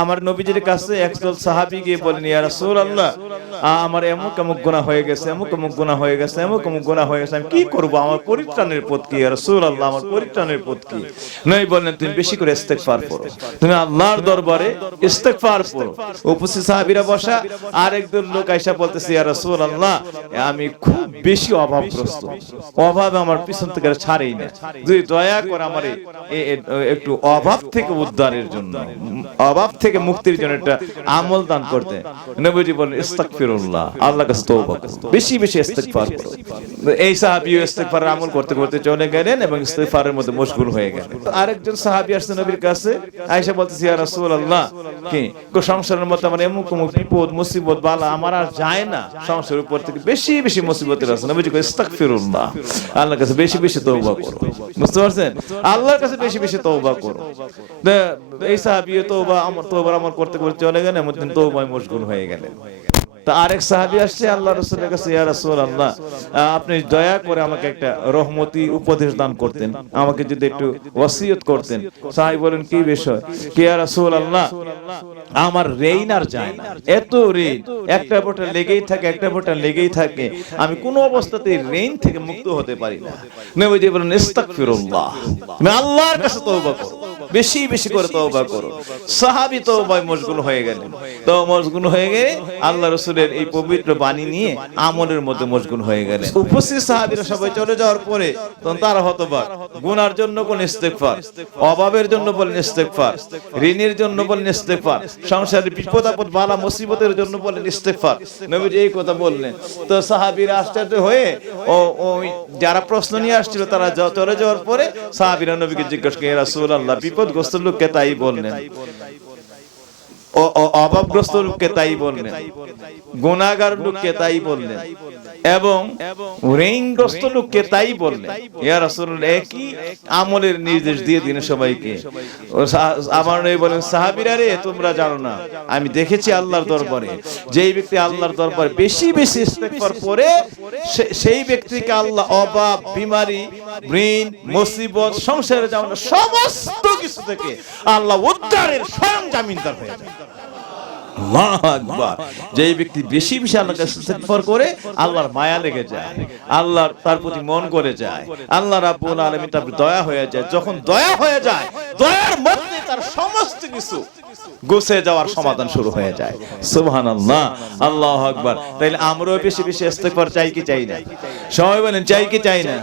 আমার নবীজির কাছে একদল সাহাবী গিয়ে বলেন, ইয়া রাসূলুল্লাহ, আমার এমক এমক গুনাহ হয়ে গেছে, এমক এমক গুনাহ হয়ে গেছে, এমক এমক গুনাহ হয়ে গেছে, আমি কি করব? আমার পরিত্রাণের পথ কি? ইয়া রাসূলুল্লাহ, আমার পরিত্রাণের পথ কি? নবী বললেন, তুমি বেশি করে ইস্তেগফার করো, তুমি আল্লাহর দরবারে ইস্তেগফার করো। উপস্থিত সাহাবীরা বসা, আরেকজন লোক আয়েশা বলতেছে, ইয়া রাসূলুল্লাহ, আমি খুব বেশি অভাবগ্রস্ত, অভাব আমার পিছন থেকে ছাড়েই না, যদি দয়া করে আমার একটু অভাব থেকে উদ্ধারের জন্য, অভাব থেকে মুক্তির জন্য একটা আমল দান করতে। নবীজি বলেন, ইস্তাগফিরুল্লাহ, আল্লাহর কাছে তওবা করো, বেশি বেশি ইস্তিগফার করো। এই সাহাবী ইস্তিগফারের আমল করতে করতে চলে গেলেন এবং ইস্তিগফারের মধ্যে মশগুল হয়ে গেলেন। আরেকজন সাহাবী আসছেন নবীর কাছে, আয়েশা বলতেছে, ইয়া রাসূলুল্লাহ, কি সংসারের মধ্যে আমার এমন কোন বিপদ মুসিবত বালা আমার আর যায় না, সংসারের উপর থেকে বেশি বেশি মুসিবতের আছে। নবীজি কয়, ইস্তাগফিরুল্লাহ, আল্লাহর কাছে বেশি বেশি তওবা করো। বুঝতে পারছেন? আল্লাহর কাছে বেশি বেশি তওবা করো। এই সাহাবী তওবার আমল করতে করতে চলে গেলেন, এমন তওবায় মশগুল হয়ে গেলেন। তা আরেক সাহাবী আসছে আল্লাহর রাসূলের কাছে, ইয়া রাসূলুল্লাহ, আপনি দয়া করে আমাকে একটা রহমতি উপদেশ দান করতেন, আমাকে যদি একটু ওসিয়ত করতেন। সাহাবী বলেন, কি বিষয়? কি ইয়া রাসূলুল্লাহ, আমার ঋণ আর যায় না, এত ঋণ, একটা বোটা লেগেই থাকে, একটা বোটা লেগেই থাকে, আমি কোনো অবস্থাতেই ঋণ থেকে মুক্ত হতে পারি না। নবীজি বলেন, ইস্তাগফিরুল্লাহ, তুমি আল্লাহর কাছে তওবা করো, বেশি বেশি করে তওবা করো। সাহাবী তওবায় মশগুল হয়ে গেলেন। তো মশগুল হয়ে গেলে আল্লাহ রাসূলের এই পবিত্র বাণী নিয়ে আমলের মধ্যে মশগুল হয়ে গেলেন। উপস্থিত সাহাবীরা সবাই চলে যাওয়ার পরে তখন তারা হতবাক, গুনার জন্য কোন ইস্তেগফার, অভাবের জন্য বলেন ইস্তেগফার, ঋণের জন্য বলেন ইস্তেগফার, সংসারের বিপদ আপদ বালা মুসিবতের জন্য বলেন ইস্তেগফার। নবীজি এই কথা বললেন। তো সাহাবীরা আশ্চর্য হয়ে ওই যারা প্রশ্ন নিয়ে আসছিল তারা চলে যাওয়ার পরে সাহাবীরা নবীকে জিজ্ঞাসা করে, ইয়া রাসূলুল্লাহ, বিপদগ্রস্ত লোককে তাই বললেন, অভাবগ্রস্ত লোককে তাই বললেন, গুনাহগার লোককে তাই বললেন, এবং ঋণগ্রস্ত লোককে তাই বললেন। ইয়া রাসূলুল্লাহ, একই আমলের নির্দেশ দিয়ে দিন সবাইকে। আমার নবী বলেন, সাহাবীরা রে, তোমরা জানো না, আমি দেখেছি আল্লাহর দরবারে যেই ব্যক্তি আল্লাহর দরবারে বেশি বেশি ইস্তেগফার করে, সেই ব্যক্তিকে আল্লাহ অভাব, বিমারি, ঋণ, মুসিবত, সংসারে যাওয়া সমস্ত কিছু থেকে আল্লাহ উদ্ধারের স্বয়ং জামিনদার হয়ে যায়। আল্লাহু আকবার। যেই ব্যক্তি বেশি বেশি আল্লাহর কাছে ইস্তিগফার করে, আল্লাহর মায়া লেগে যায়, আল্লাহর তার প্রতি মন করে যায়, আল্লাহ রাব্বুল আলামিন তার দয়া হয়ে যায়। যখন দয়া হয়ে যায়, দয়ার মধ্যে তার সমস্ত কিছু গুছে যাওয়ার সমাধান শুরু হয়ে যায়। সুবহানাল্লাহ, আল্লাহু আকবার। তাইলে আমরাও বেশি বেশি ইস্তিগফার চাই কি চাই না? সবাই বলেন, চাই কি চাই না?